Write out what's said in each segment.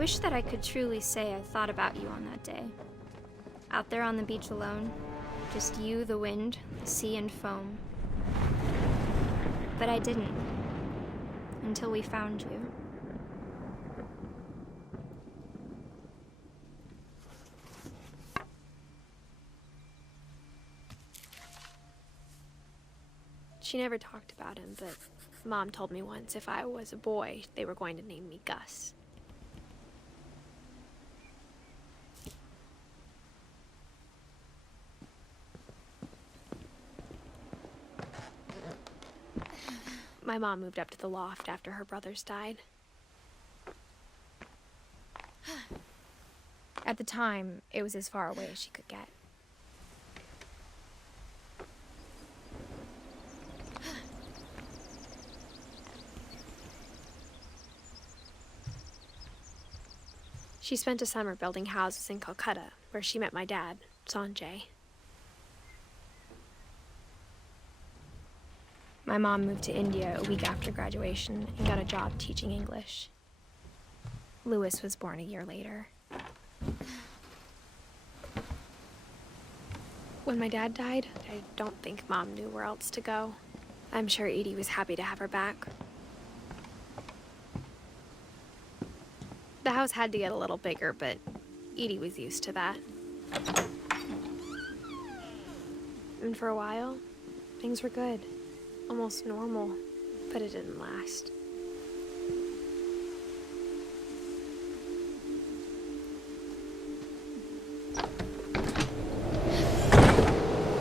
wish that I could truly say I thought about you on that day. Out there on the beach alone, just you, the wind, the sea, and foam. But I didn't, until we found you. She never talked about him, but Mom told me once if I was a boy, they were going to name me Gus. My mom moved up to the loft after her brothers died. At the time, it was as far away as she could get. She spent a summer building houses in Calcutta, where she met my dad, Sanjay. My mom moved to India a week after graduation and got a job teaching English. Louis was born a year later. When my dad died, I don't think Mom knew where else to go. I'm sure Edie was happy to have her back. The house had to get a little bigger, but Edie was used to that. And for a while, things were good. Almost normal, but it didn't last.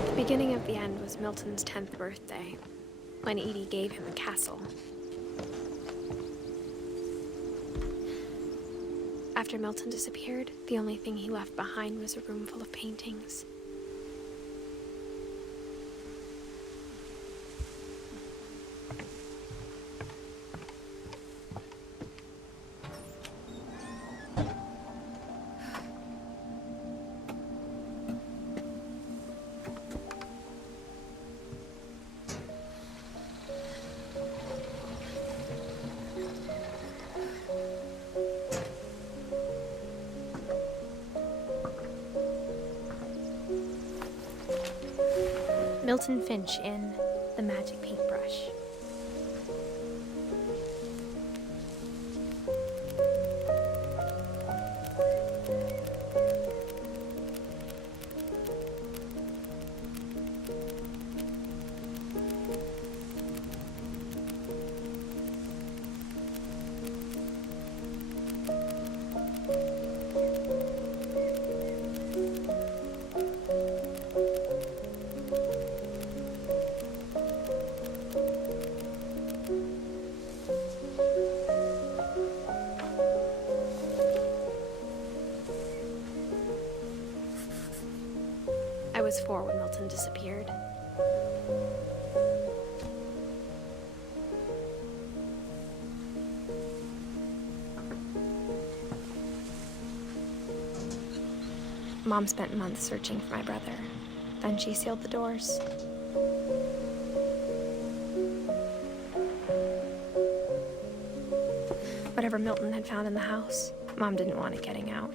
The beginning of the end was Milton's 10th birthday, when Edie gave him a castle. After Milton disappeared, the only thing he left behind was a room full of paintings. Milton Finch in The Magic Paintbrush. I was 4 when Milton disappeared. Mom spent months searching for my brother. Then she sealed the doors. Whatever Milton had found in the house, Mom didn't want it getting out.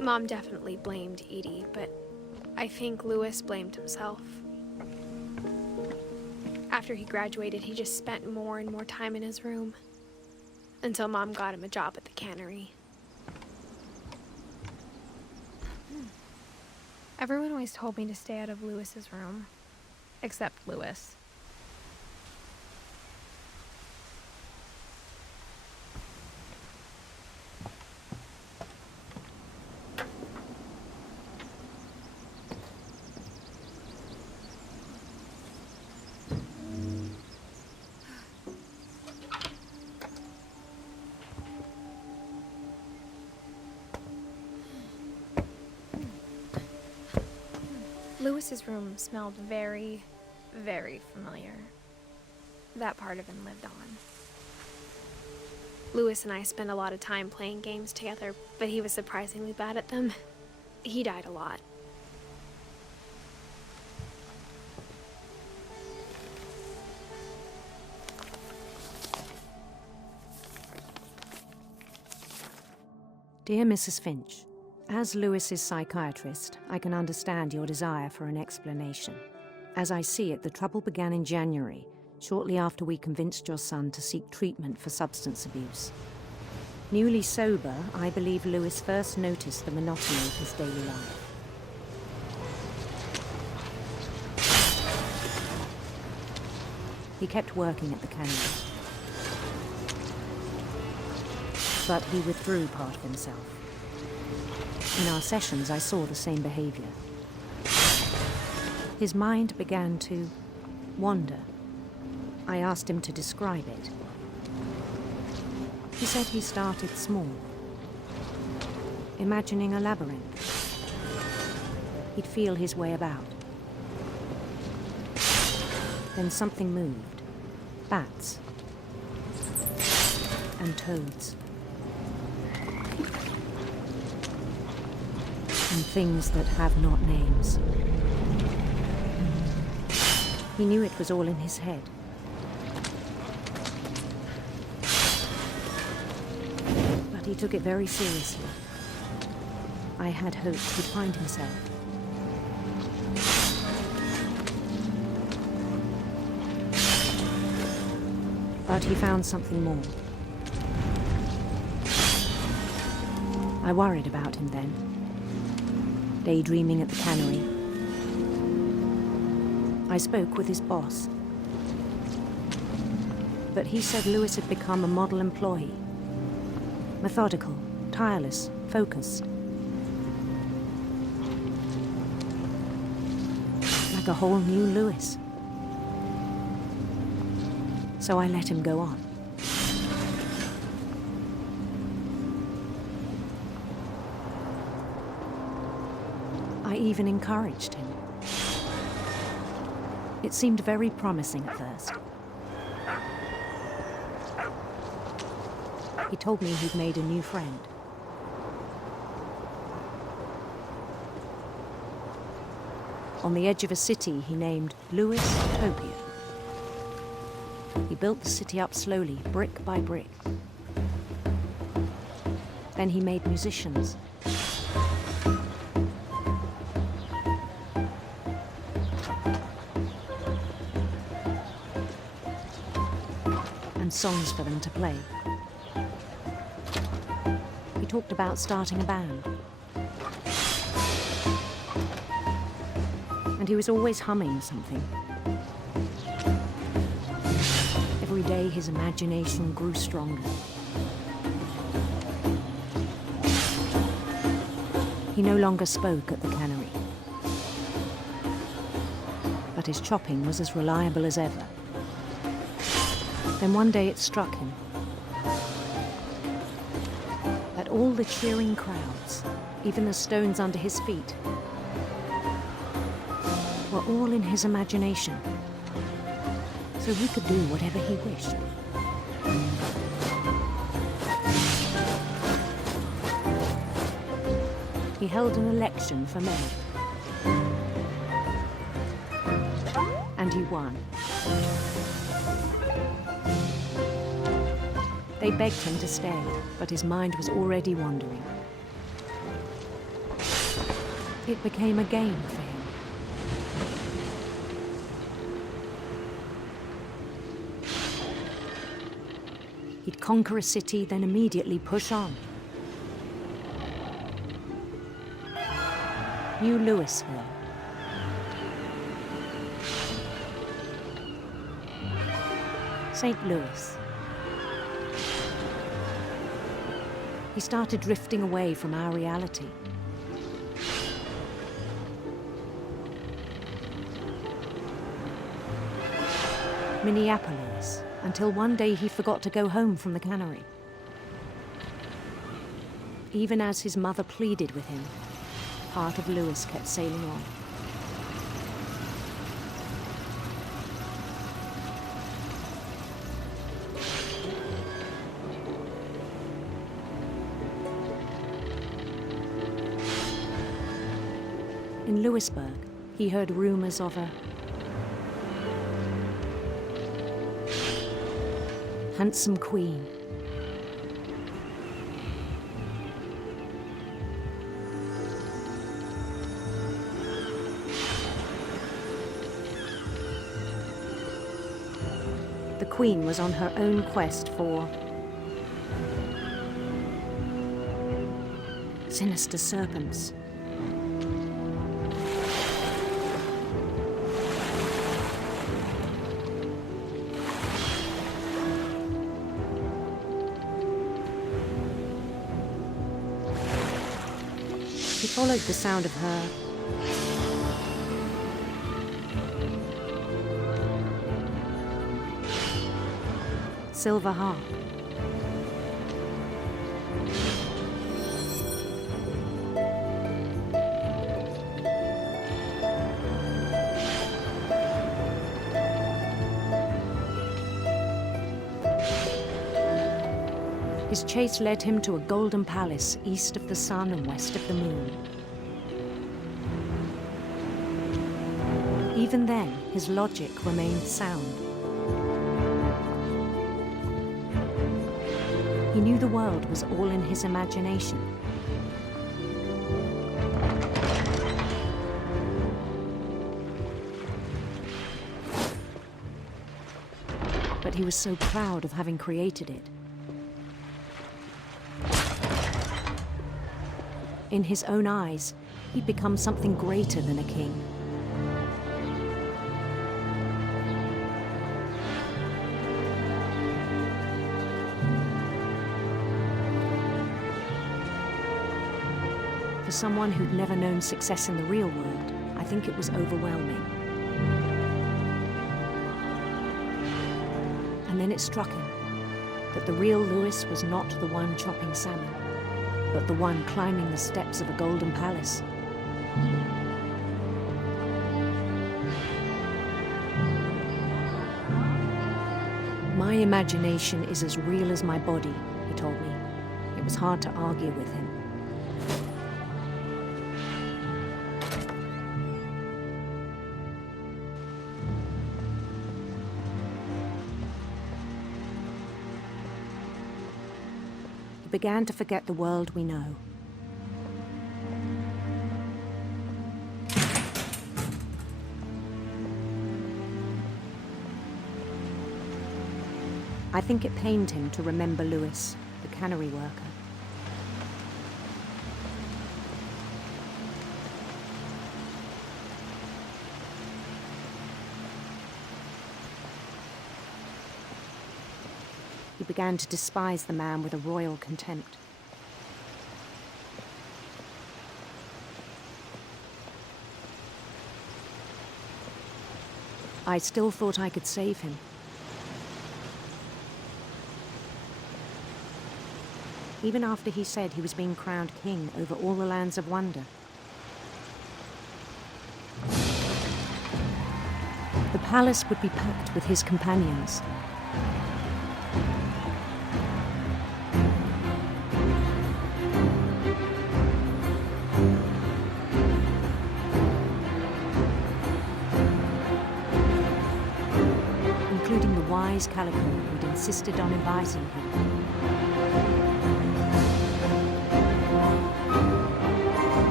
Mom definitely blamed Edie, but I think Louis blamed himself. After he graduated, he just spent more and more time in his room, until Mom got him a job at the cannery. Everyone always told me to stay out of Louis's room, except Louis. Louis's room smelled very, very familiar. That part of him lived on. Louis and I spent a lot of time playing games together, but he was surprisingly bad at them. He died a lot. Dear Mrs. Finch, as Lewis's psychiatrist, I can understand your desire for an explanation. As I see it, the trouble began in January, shortly after we convinced your son to seek treatment for substance abuse. Newly sober, I believe Lewis first noticed the monotony of his daily life. He kept working at the cannery, but he withdrew part of himself. In our sessions, I saw the same behavior. His mind began to wander. I asked him to describe it. He said he started small, imagining a labyrinth. He'd feel his way about. Then something moved. Bats. And toads. And things that have not names. He knew it was all in his head. But he took it very seriously. I had hoped he'd find himself. But he found something more. I worried about him then. Daydreaming at the cannery. I spoke with his boss. But he said Lewis had become a model employee. Methodical, tireless, focused. Like a whole new Lewis. So I let him go on. I even encouraged him. It seemed very promising at first. He told me he'd made a new friend. On the edge of a city he named Lewis Utopia. He built the city up slowly, brick by brick. Then he made musicians. And songs for them to play. He talked about starting a band. And he was always humming something. Every day his imagination grew stronger. He no longer spoke at the cannery. But his chopping was as reliable as ever. Then one day it struck him that all the cheering crowds, even the stones under his feet, were all in his imagination, so he could do whatever he wished. He held an election for mayor, and he won. They begged him to stay, but his mind was already wandering. It became a game for him. He'd conquer a city, then immediately push on. New Louisville. St. Louis. He started drifting away from our reality. Minneapolis, until one day he forgot to go home from the cannery. Even as his mother pleaded with him, part of Lewis kept sailing on. In Louisburg, he heard rumors of a handsome queen. The queen was on her own quest for sinister serpents. He followed the sound of her silver harp. His chase led him to a golden palace east of the sun and west of the moon. Even then, his logic remained sound. He knew the world was all in his imagination. But he was so proud of having created it. In his own eyes, he'd become something greater than a king. For someone who'd never known success in the real world, I think it was overwhelming. And then it struck him that the real Lewis was not the one chopping salmon, but the one climbing the steps of a golden palace. My imagination is as real as my body, he told me. It was hard to argue with him. He began to forget the world we know. I think it pained him to remember Lewis, the cannery worker. He began to despise the man with a royal contempt. I still thought I could save him. Even after he said he was being crowned king over all the lands of wonder. The palace would be packed with his companions. Including the wise Calico who'd insisted on inviting him.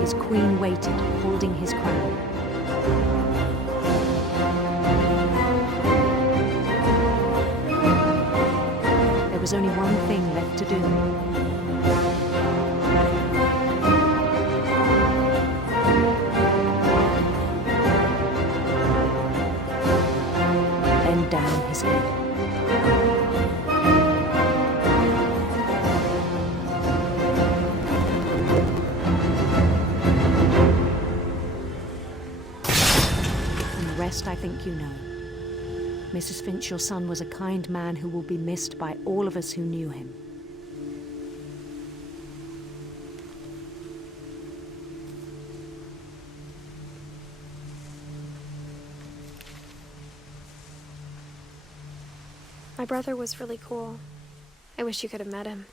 His queen waited, holding his crown. There was only one thing left to do. Bend down his head. And the rest I think you know. Mrs. Finch, your son was a kind man who will be missed by all of us who knew him. My brother was really cool. I wish you could have met him.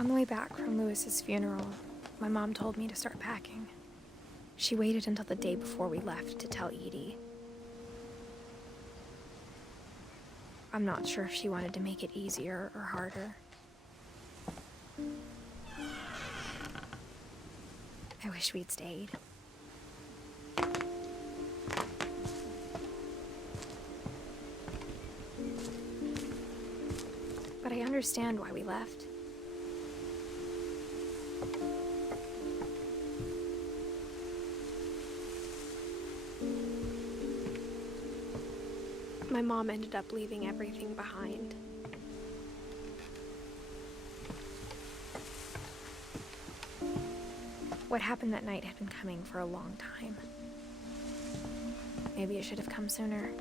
On the way back from Lewis's funeral, my mom told me to start packing. She waited until the day before we left to tell Edie. I'm not sure if she wanted to make it easier or harder. I wish we'd stayed. But I understand why we left. My mom ended up leaving everything behind. What happened that night had been coming for a long time. Maybe it should have come sooner.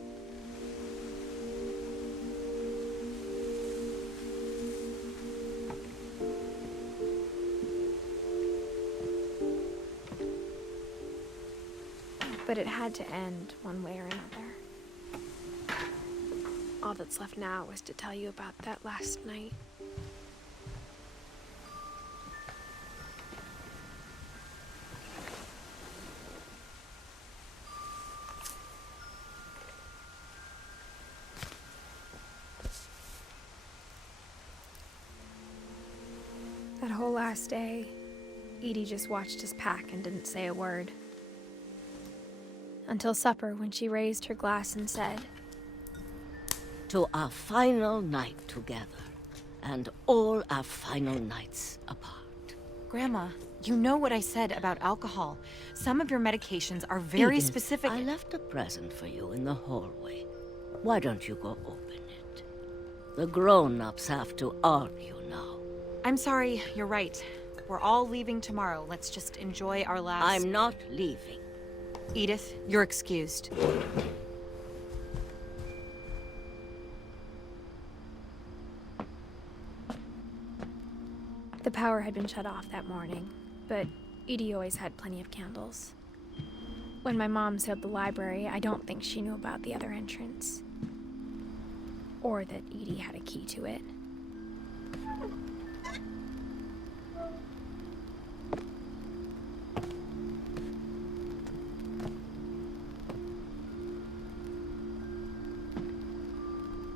But it had to end one way or another. All that's left now is to tell you about that last night. That whole last day, Edie just watched us pack and didn't say a word. Until supper, when she raised her glass and said, "To our final night together, and all our final nights apart." Grandma, you know what I said about alcohol. Some of your medications are very Edith, specific. I left a present for you in the hallway. Why don't you go open it? The grown-ups have to argue now. I'm sorry, you're right. We're all leaving tomorrow. Let's just enjoy our last... I'm not leaving. Edith, you're excused. The power had been shut off that morning, but Edie always had plenty of candles. When my mom sealed the library, I don't think she knew about the other entrance. Or that Edie had a key to it.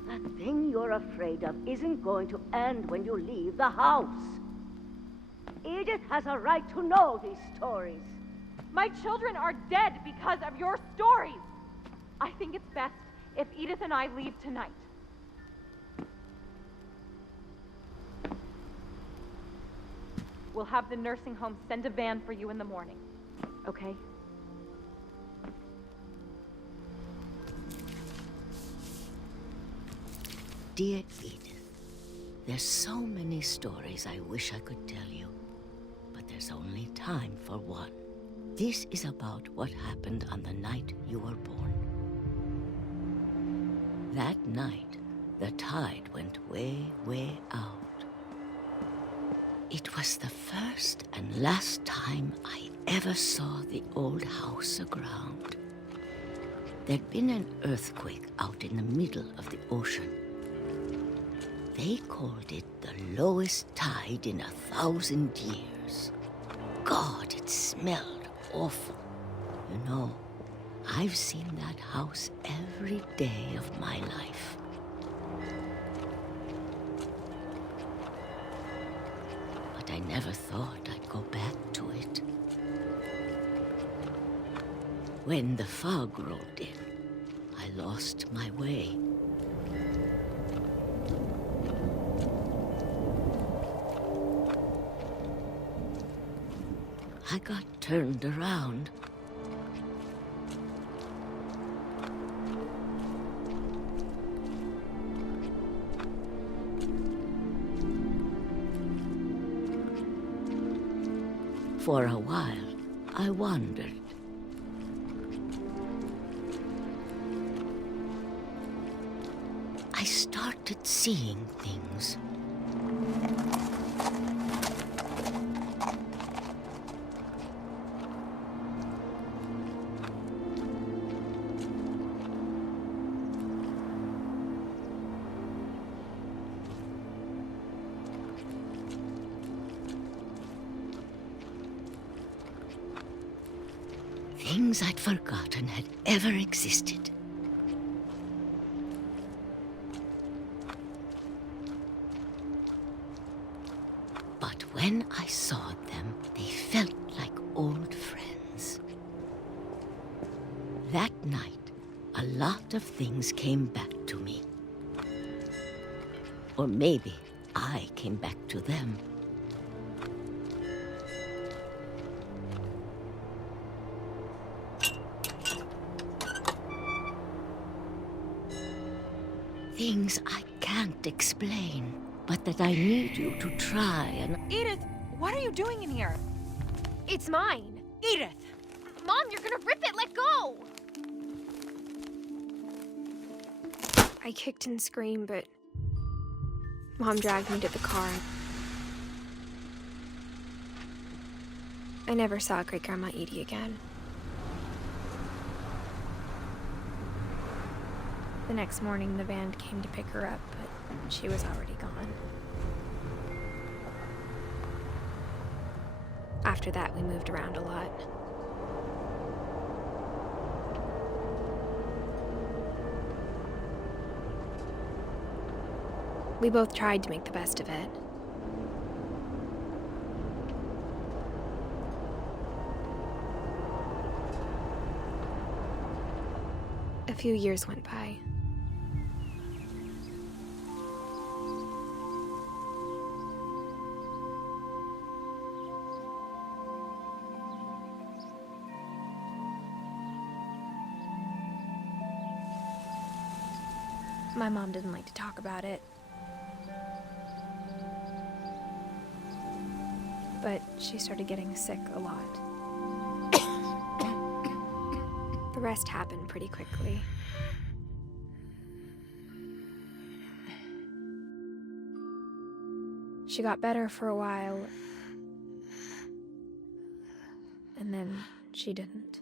That thing you're afraid of isn't going to end when you leave the house. Edith has a right to know these stories. My children are dead because of your stories. I think it's best if Edith and I leave tonight. We'll have the nursing home send a van for you in the morning, okay? Dear Edith, there's so many stories I wish I could tell you, but there's only time for one. This is about what happened on the night you were born. That night, the tide went way, way out. It was the first and last time I ever saw the old house aground. There'd been an earthquake out in the middle of the ocean. They called it the lowest tide in 1,000 years. God, it smelled awful. You know, I've seen that house every day of my life. But I never thought I'd go back to it. When the fog rolled in, I lost my way. I got turned around. For a while, I wandered. seeing things. Things I'd forgotten had ever existed. But when I saw them, they felt like old friends. That night, a lot of things came back to me. Or maybe I came back to them. Things I can't explain, but that I need you to try and... Edith, what are you doing in here? It's mine. Edith! Mom, you're gonna rip it! Let go! I kicked and screamed, but Mom dragged me to the car. I never saw Great-Grandma Edie again. The next morning, the van came to pick her up, but she was already gone. After that, we moved around a lot. We both tried to make the best of it. A few years went by. My mom didn't like to talk about it. But she started getting sick a lot. The rest happened pretty quickly. She got better for a while, and then she didn't.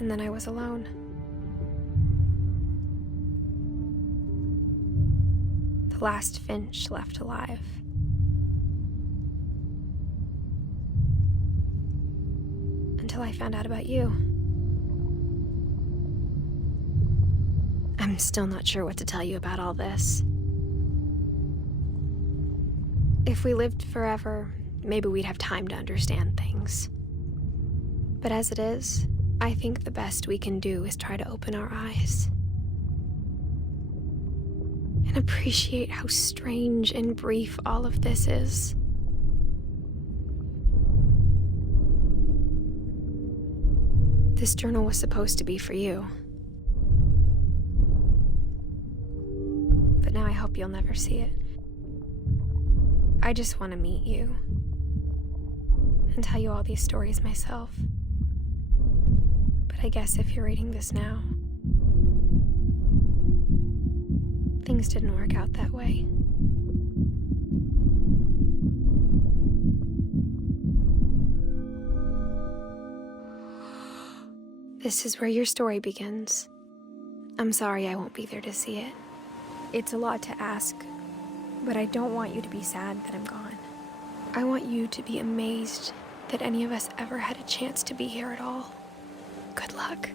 And then I was alone. The last Finch left alive. Until I found out about you. I'm still not sure what to tell you about all this. If we lived forever, maybe we'd have time to understand things. But as it is, I think the best we can do is try to open our eyes. And appreciate how strange and brief all of this is. This journal was supposed to be for you. But now I hope you'll never see it. I just want to meet you and tell you all these stories myself. But I guess if you're reading this now, things didn't work out that way. This is where your story begins. I'm sorry I won't be there to see it. It's a lot to ask, but I don't want you to be sad that I'm gone. I want you to be amazed that any of us ever had a chance to be here at all. Good luck.